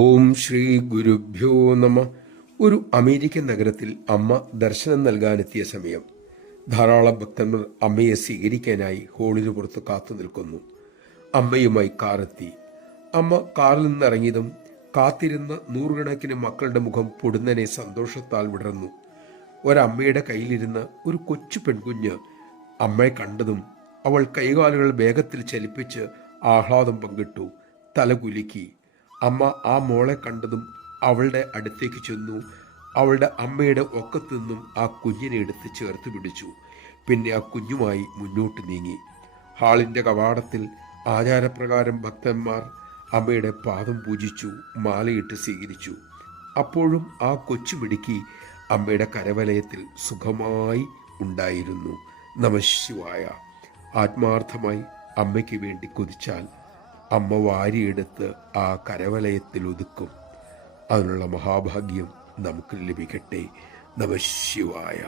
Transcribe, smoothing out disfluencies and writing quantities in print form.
ഓം ശ്രീ ഗുരുഭ്യോ നമ. ഒരു അമേരിക്കൻ നഗരത്തിൽ അമ്മ ദർശനം നൽകാനെത്തിയ സമയം ധാരാളം ഭക്തന്മാർ അമ്മയെ സ്വീകരിക്കാനായി ഹോളിന് പുറത്ത് കാത്തു നിൽക്കുന്നു. അമ്മയുമായി കാറെത്തി. അമ്മ കാറിൽ നിന്നിറങ്ങിയതും കാത്തിരുന്ന നൂറുകണക്കിന് മക്കളുടെ മുഖം പൊടുന്നനെ സന്തോഷത്താൽ വിടർന്നു. ഒരമ്മയുടെ കയ്യിലിരുന്ന ഒരു കൊച്ചു പെൺകുഞ്ഞ് അമ്മയെ കണ്ടതും അവൾ കൈകാലുകൾ വേഗത്തിൽ ചലിപ്പിച്ച് ആഹ്ലാദം പങ്കിട്ടു, തലകുലുക്കി. അമ്മ ആ മോളെ കണ്ടതും അവളുടെ അടുത്തേക്ക് ചെന്നു. അവളുടെ അമ്മയുടെ ഒക്കത്തു നിന്നും ആ കുഞ്ഞിനെ എടുത്ത് ചേർത്ത് പിടിച്ചു. പിന്നെ ആ കുഞ്ഞുമായി മുന്നോട്ട് നീങ്ങി. ഹാളിൻ്റെ കവാടത്തിൽ ആചാരപ്രകാരം ഭക്തന്മാർ അമ്മയുടെ പാദം പൂജിച്ചു, മാലയിട്ട് സ്വീകരിച്ചു. അപ്പോഴും ആ കൊച്ചുമിടുക്കി അമ്മയുടെ കരവലയത്തിൽ സുഖമായി ഉണ്ടായിരുന്നു. നമഃശിവായ. ആത്മാർത്ഥമായി അമ്മയ്ക്ക് വേണ്ടി കൊതിച്ചാൽ അമ്മ വാരിയെടുത്ത് ആ കരവലയത്തിൽ ഒതുക്കും. അതിനുള്ള മഹാഭാഗ്യം നമുക്ക് ലഭിക്കട്ടെ. നമഃശിവായ.